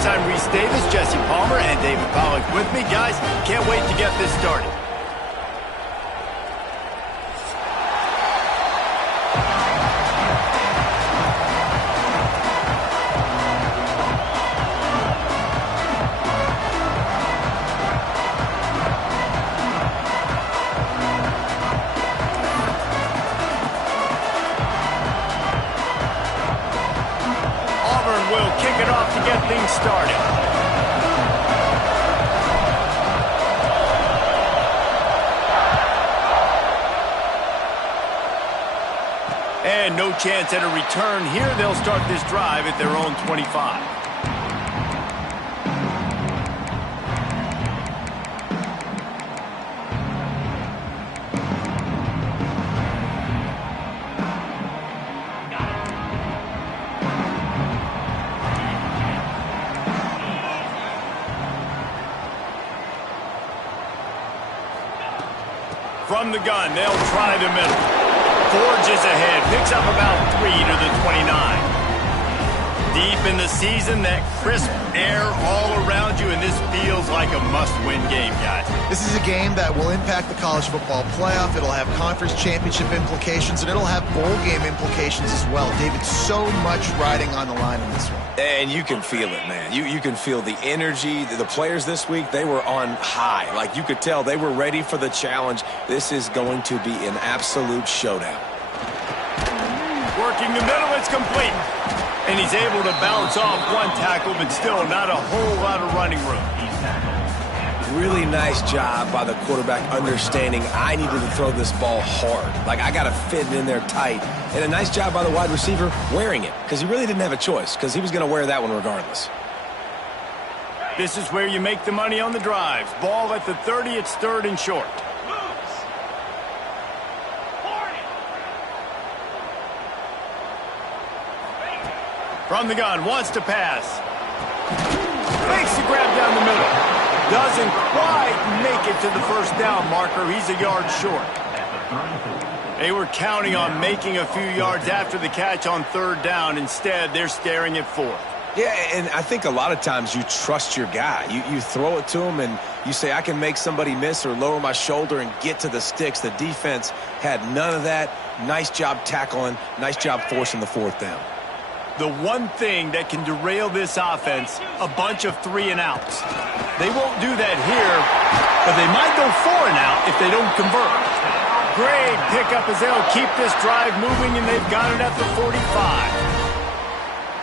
halftime Reese Davis, Jesse Palmer, and David Pollack with me. Guys, can't wait to get this started. Will kick it off to get things started. And no chance at a return here. They'll start this drive at their own 25. From the gun, they'll try the middle. Forges ahead, picks up about 3 to the 29. Deep in the season, that crisp air all around you, and this feels like a must-win game, guys. This is a game that will impact the college football playoff. It'll have conference championship implications, and it'll have bowl game implications as well. David, so much riding on the line in this one. And you can feel it, man. You can feel the energy. The players this week, they were on high. Like, you could tell they were ready for the challenge. This is going to be an absolute showdown. Working the middle, it's complete. And he's able to bounce off one tackle, but still not a whole lot of running room. Really nice job by the quarterback understanding I needed to throw this ball hard. Like, I got to fit it in there tight. And a nice job by the wide receiver wearing it, because he really didn't have a choice, because he was going to wear that one regardless. This is where you make the money on the drives. Ball at the 30, it's 3rd and short. From the gun, wants to pass. Makes the grab down the middle. Doesn't quite make it to the first down marker. He's a yard short. They were counting on making a few yards after the catch on 3rd down. Instead, they're staring at 4th. Yeah, and I think a lot of times you trust your guy. You throw it to him and you say, I can make somebody miss or lower my shoulder and get to the sticks. The defense had none of that. Nice job tackling. Nice job forcing the 4th down. The one thing that can derail this offense, a bunch of 3 and outs. They won't do that here, but they might go 4 and out if they don't convert. Great pickup as they'll keep this drive moving, and they've got it at the 45.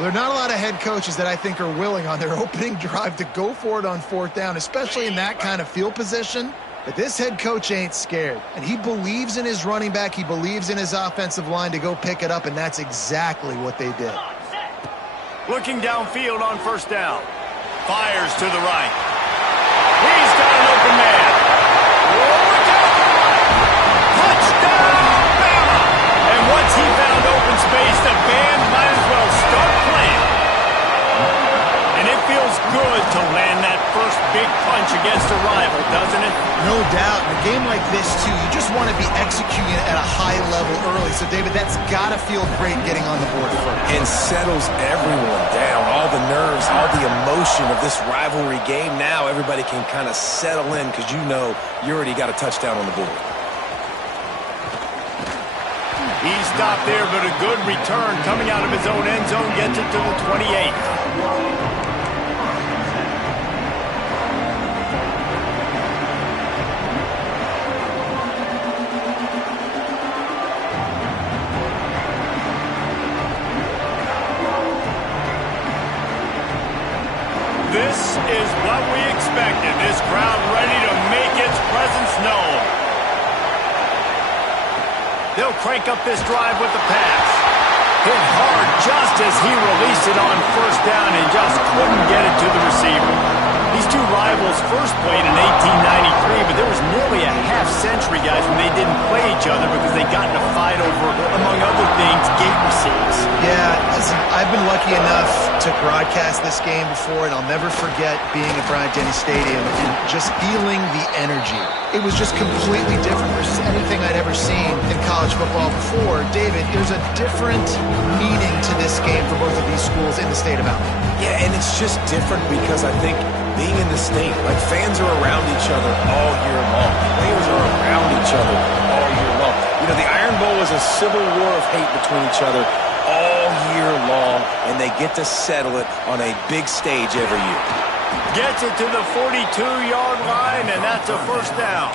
Well, there are not a lot of head coaches that I think are willing on their opening drive to go for it on 4th down, especially in that kind of field position. But this head coach ain't scared, and he believes in his running back. He believes in his offensive line to go pick it up, and that's exactly what they did. Looking downfield on 1st down. Fires to the right. He's got an open man. Touchdown, Bama! And once he found open space, the band might as well start playing. And it feels good to land that first big punch against a rival, doesn't it? No doubt. In a game like this, too, you just want to be executing at a high level early. So, David, that's got to feel great getting on the board first. And settles everyone down. All the nerves, all the emotion of this rivalry game. Now everybody can kind of settle in because you know you already got a touchdown on the board. He stopped there, but a good return coming out of his own end zone gets it to the 28. This is what we expected. This crowd ready to make its presence known. They'll crank up this drive with the pass. Hit hard just as he released it on 1st down and just couldn't get it to the receiver. These two rivals first played in 1893, but there was nearly a half-century, guys, when they didn't play each other because they got in a fight over, among other things, gate receipts. Yeah, listen, I've been lucky enough to broadcast this game before, and I'll never forget being at Bryant-Denny Stadium and just feeling the energy. It was just completely different versus anything I'd ever seen in college football before. David, there's a different meaning to this game for both of these schools in the state of Alabama. Yeah, and it's just different because I think being in the state, like fans are around each other all year long. Players are around each other all year long. You know, the Iron Bowl is a civil war of hate between each other all year long, and they get to settle it on a big stage every year. Gets it to the 42-yard line, and that's a first down.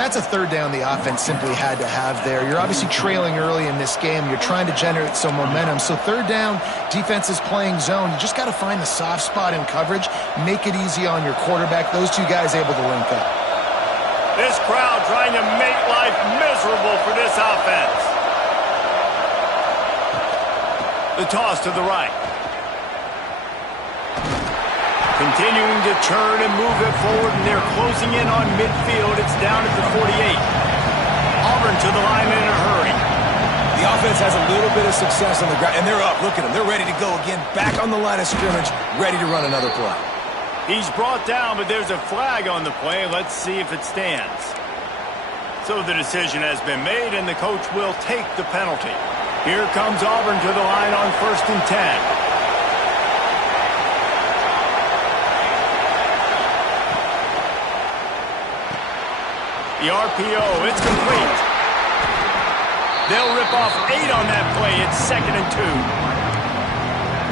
That's a third down the offense simply had to have there. You're obviously trailing early in this game. You're trying to generate some momentum. So third down, defense is playing zone. You just got to find the soft spot in coverage, make it easy on your quarterback. Those two guys able to link up. This crowd trying to make life miserable for this offense. The toss to the right. Continuing to turn and move it forward, and they're closing in on midfield. It's down at the 48. Auburn to the line in a hurry. The offense has a little bit of success on the ground, and they're up. Look at them. They're ready to go again. Back on the line of scrimmage, ready to run another play. He's brought down, but there's a flag on the play. Let's see if it stands. So the decision has been made, and the coach will take the penalty. Here comes Auburn to the line on 1st and 10. The RPO, it's complete. They'll rip off 8 on that play. It's 2nd and 2.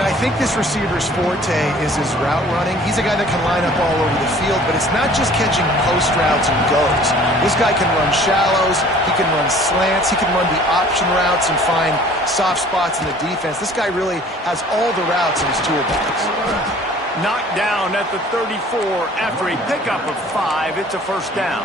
I think this receiver's forte is his route running. He's a guy that can line up all over the field, but it's not just catching post routes and goes. This guy can run shallows, he can run slants, he can run the option routes and find soft spots in the defense. This guy really has all the routes in his toolbox. Knocked down at the 34 after a pickup of 5. It's a first down.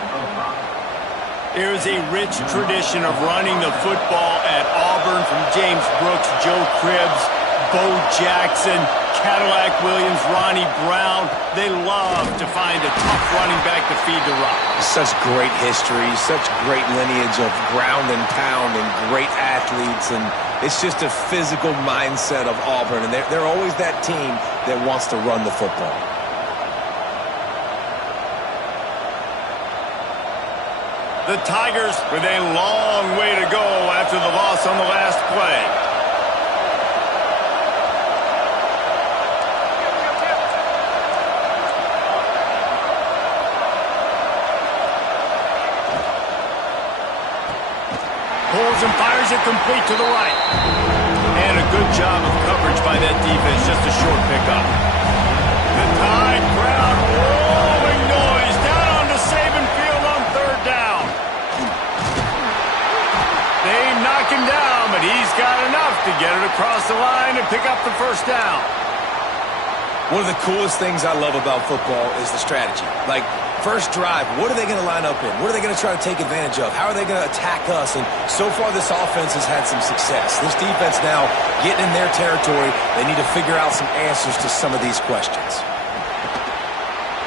There is a rich tradition of running the football at Auburn from James Brooks, Joe Cribbs, Bo Jackson, Cadillac Williams, Ronnie Brown. They love to find a tough running back to feed the rock. Such great history, such great lineage of ground and pound and great athletes, and it's just a physical mindset of Auburn, and they're always that team that wants to run the football. The Tigers with a long way to go after the loss on the last play. Pulls and fires it complete to the right. And a good job of coverage by that defense, just a short pickup. The Tide crowd rolling noise down onto Saban Field on 3rd down. They knock him down, but he's got enough to get it across the line and pick up the first down. One of the coolest things I love about football is the strategy. Like, first drive, what are they going to line up in? What are they going to try to take advantage of? How are they going to attack us? And so far, this offense has had some success. This defense now getting in their territory. They need to figure out some answers to some of these questions.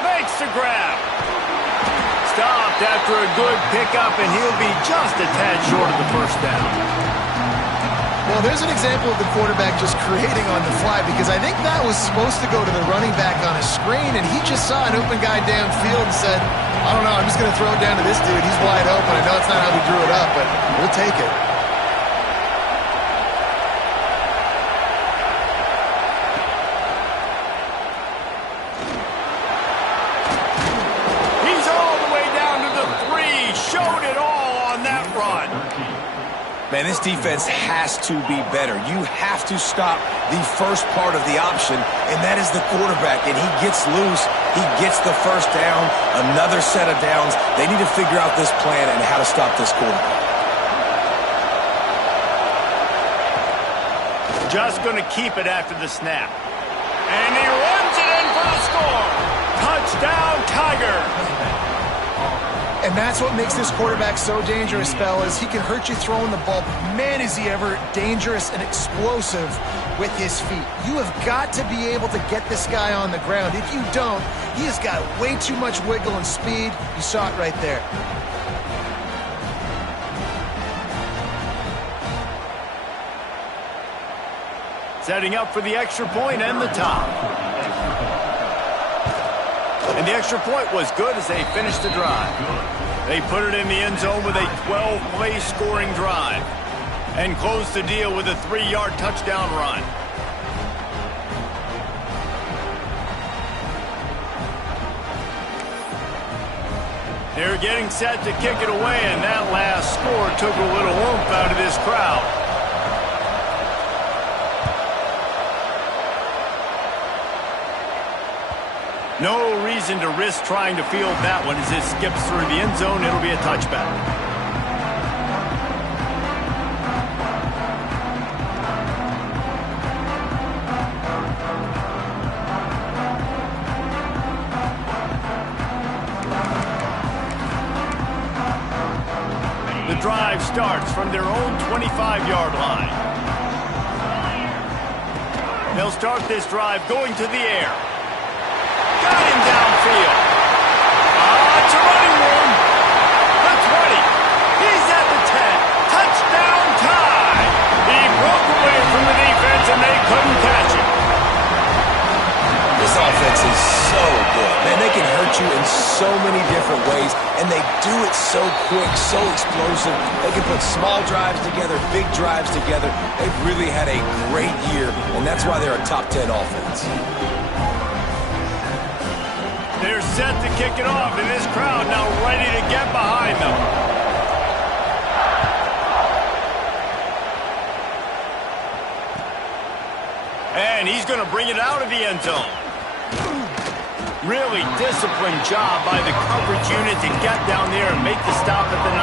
Makes the grab. Stopped after a good pickup, and he'll be just a tad short of the first down. Well, there's an example of the quarterback just creating on the fly, because I think that was supposed to go to the running back on a screen, and he just saw an open guy downfield and said, I don't know, I'm just going to throw it down to this dude. He's wide open. I know it's not how we drew it up, but we'll take it. He's all the way down to the 3. Showed it all on that run. Man, this defense has to be better. You have to stop the first part of the option, and that is the quarterback. And he gets loose. He gets the first down, another set of downs. They need to figure out this plan and how to stop this quarterback. Just going to keep it after the snap. And he runs it in for the score. Touchdown, Tigers. And that's what makes this quarterback so dangerous, fellas. He can hurt you throwing the ball. Man, is he ever dangerous and explosive with his feet. You have got to be able to get this guy on the ground. If you don't, he has got way too much wiggle and speed. You saw it right there. Setting up for the extra point and the top. And the extra point was good as they finished the drive. They put it in the end zone with a 12-play scoring drive. and close the deal with a 3-yard touchdown run. They're getting set to kick it away, and that last score took a little oomph out of this crowd. No reason to risk trying to field that one as it skips through the end zone. It'll be a touchback. The drive starts from their own 25-yard line. They'll start this drive going to the air. Got him downfield. It's a running room. The 20. He's at the 10. Touchdown tie. He broke away from the defense and they couldn't catch him. This offense is so good. Man, they can hurt you in so many different ways, and they do it so quick, so explosive. They can put small drives together, big drives together. They've really had a great year, and that's why they're a top 10 offense. They're set to kick it off, and this crowd now ready to get behind them. And he's going to bring it out of the end zone. Really disciplined job by the coverage unit to get down there and make the stop at the 19.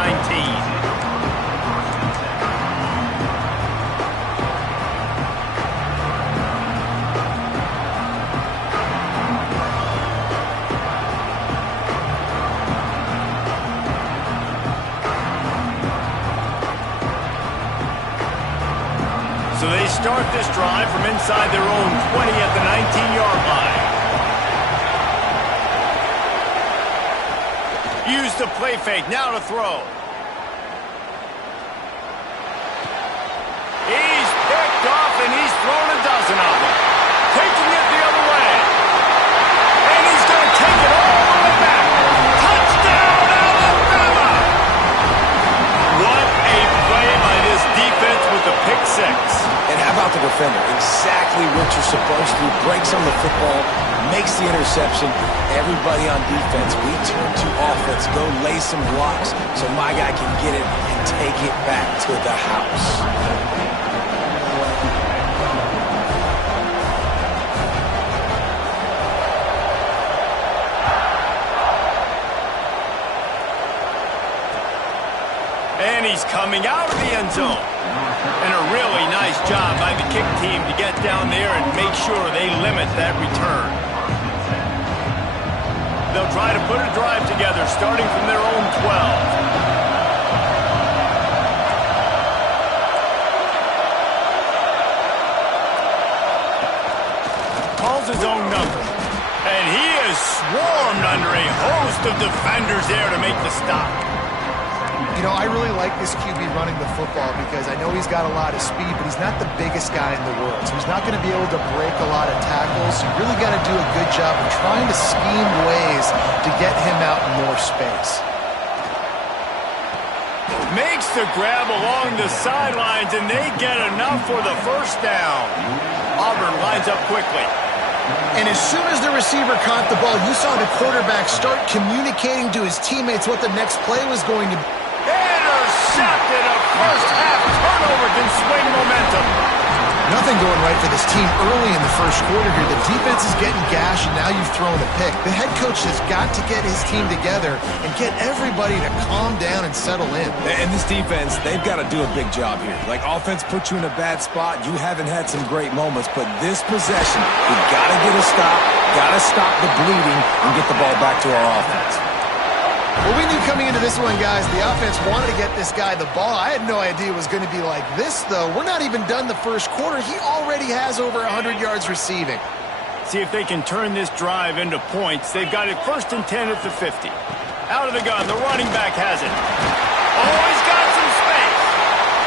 So they start this drive from inside their own 20 at the 19-yard line. Use the play fake, now to throw. He's picked off and he's thrown a dozen of them. Taking it the other way. And he's going to take it all the way back. Touchdown, Alabama! What a play by this defense with the pick six. And how about the defender? Exactly what you're supposed to do. Breaks on the football, makes the interception. Everybody on defense, we turn to offense. Go lay some blocks so my guy can get it and take it back to the house. And he's coming out of the end zone. And a really nice job by the kick team to get down there and make sure they limit that return. They'll try to put a drive together starting from their own 12. Calls his own number. And he is swarmed under a host of defenders there to make the stop. You know, I really like this QB running the football because I know he's got a lot of speed, but he's not the biggest guy in the world. So he's not going to be able to break a lot of tackles. So you really got to do a good job of trying to scheme ways to get him out in more space. Makes the grab along the sidelines, and they get enough for the first down. Auburn lines up quickly. And as soon as the receiver caught the ball, you saw the quarterback start communicating to his teammates what the next play was going to be. Intercepted. A first half turnover can swing momentum. Nothing going right for this team early in the first quarter here. The defense is getting gashed, and now you've thrown a pick. The head coach has got to get his team together and get everybody to calm down and settle in. And this defense, they've got to do a big job here. Like, offense put you in a bad spot. You haven't had some great moments, but this possession, we've got to get a stop, got to stop the bleeding, and get the ball back to our offense. Well, we knew coming into this one, guys, the offense wanted to get this guy the ball. I had no idea it was going to be like this, though. We're not even done the first quarter. He already has over 100 yards receiving. See if they can turn this drive into points. They've got it 1st and 10 at the 50. Out of the gun, the running back has it. Oh, he's got some space.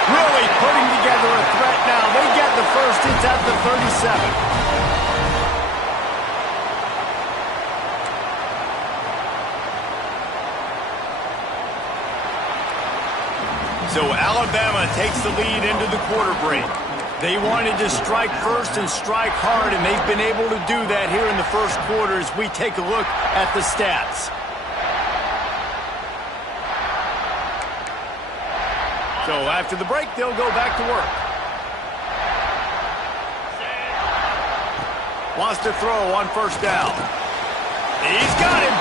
Really putting together a threat now. They get the first. It's at the 37. So Alabama Alabama takes the lead into the quarter break. They wanted to strike first and strike hard, and they've been able to do that here in the first quarter as we take a look at the stats. So after the break, they'll go back to work. Wants to throw on first down. He's got him.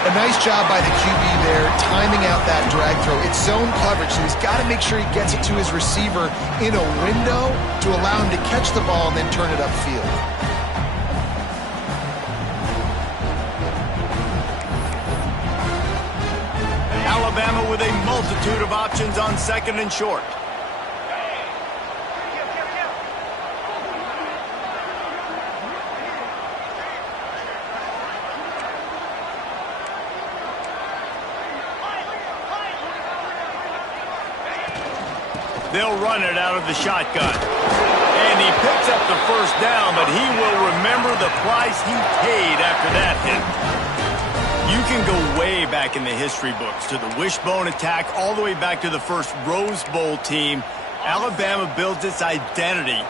A nice job by the QB there, timing out that drag throw. It's zone coverage, so he's got to make sure he gets it to his receiver in a window to allow him to catch the ball and then turn it upfield. Alabama with a multitude of options on second and short. They'll run it out of the shotgun. And he picks up the first down, but he will remember the price he paid after that hit. You can go way back in the history books to the wishbone attack all the way back to the first Rose Bowl team. Alabama builds its identity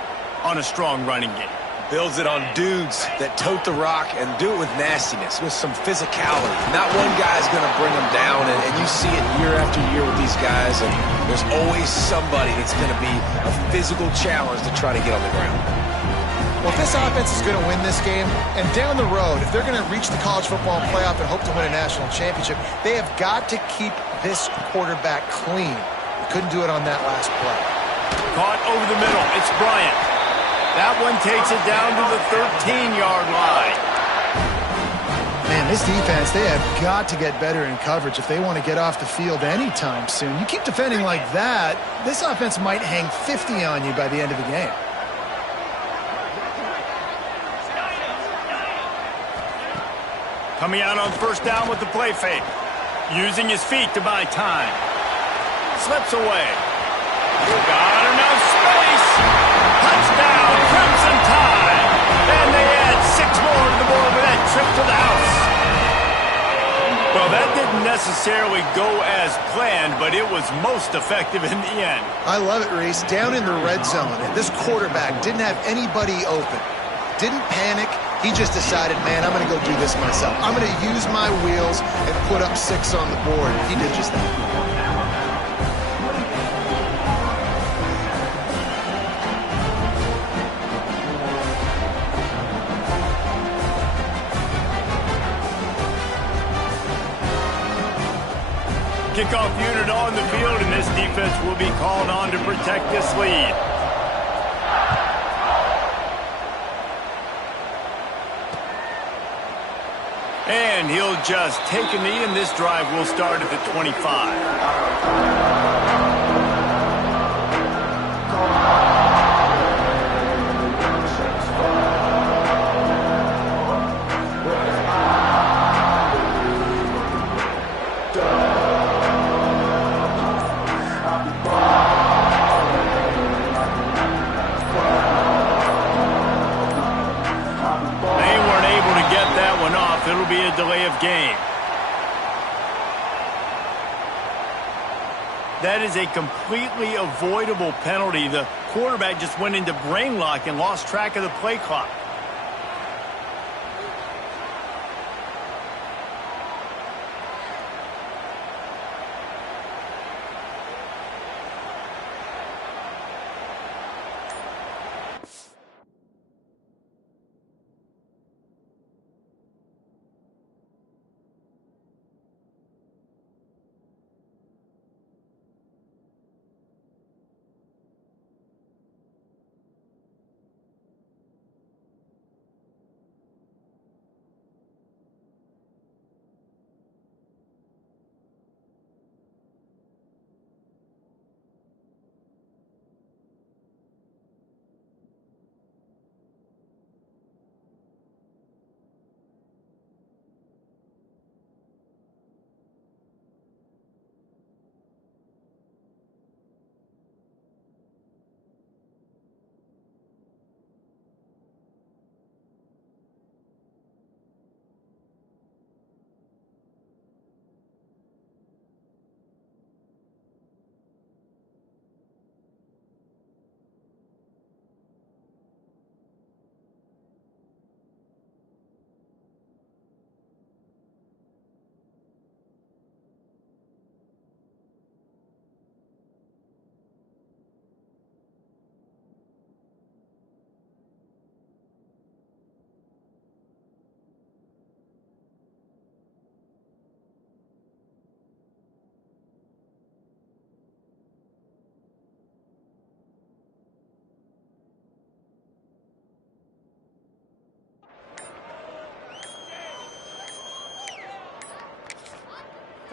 on a strong running game. Builds it on dudes that tote the rock and do it with nastiness, with some physicality. Not one guy's going to bring them down, and you see it year after year with these guys, and there's always somebody that's going to be a physical challenge to try to get on the ground. Well, if this offense is going to win this game, and down the road, if they're going to reach the college football playoff and hope to win a national championship, they have got to keep this quarterback clean. They couldn't do it on that last play. Caught over the middle. It's Bryant. That one takes it down to the 13-yard line. Man, this defense, they have got to get better in coverage if they want to get off the field anytime soon. You keep defending like that, this offense might hang 50 on you by the end of the game. Coming out on first down with the play fake. Using his feet to buy time. Slips away. Got enough space. Touchdown, Crimson Tide. And they add 6 more to the board with that trip to the house. Well, that didn't necessarily go as planned, but it was most effective in the end. I love it, Reese. Down in the red zone, and this quarterback didn't have anybody open. Didn't panic. He just decided, man, I'm going to go do this myself. I'm going to use my wheels and put up 6 on the board. He did just that. Kickoff unit on the field, and this defense will be called on to protect this lead. And he'll just take a knee, and this drive will start at the 25. It'll be a delay of game. That is a completely avoidable penalty. The quarterback just went into brain lock and lost track of the play clock.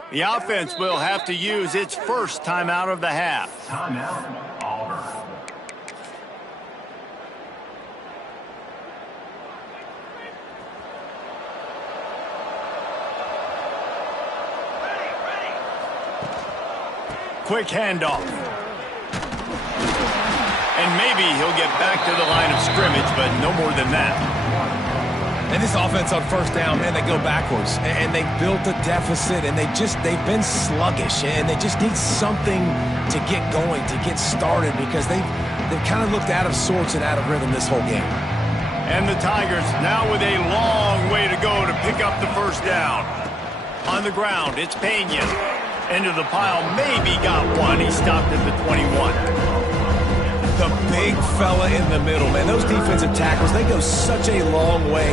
The offense will have to use its first timeout of the half. Timeout, Auburn. Quick handoff. And maybe he'll get back to the line of scrimmage, but no more than that. And this offense on first down, man, they go backwards. And they built a deficit, and they've been sluggish. And they just need something to get going, to get started, because they've kind of looked out of sorts and out of rhythm this whole game. And the Tigers now with a long way to go to pick up the first down. On the ground, it's Pena. Into the pile, maybe got one. He stopped at the 21. The big fella in the middle, man. Those defensive tackles, they go such a long way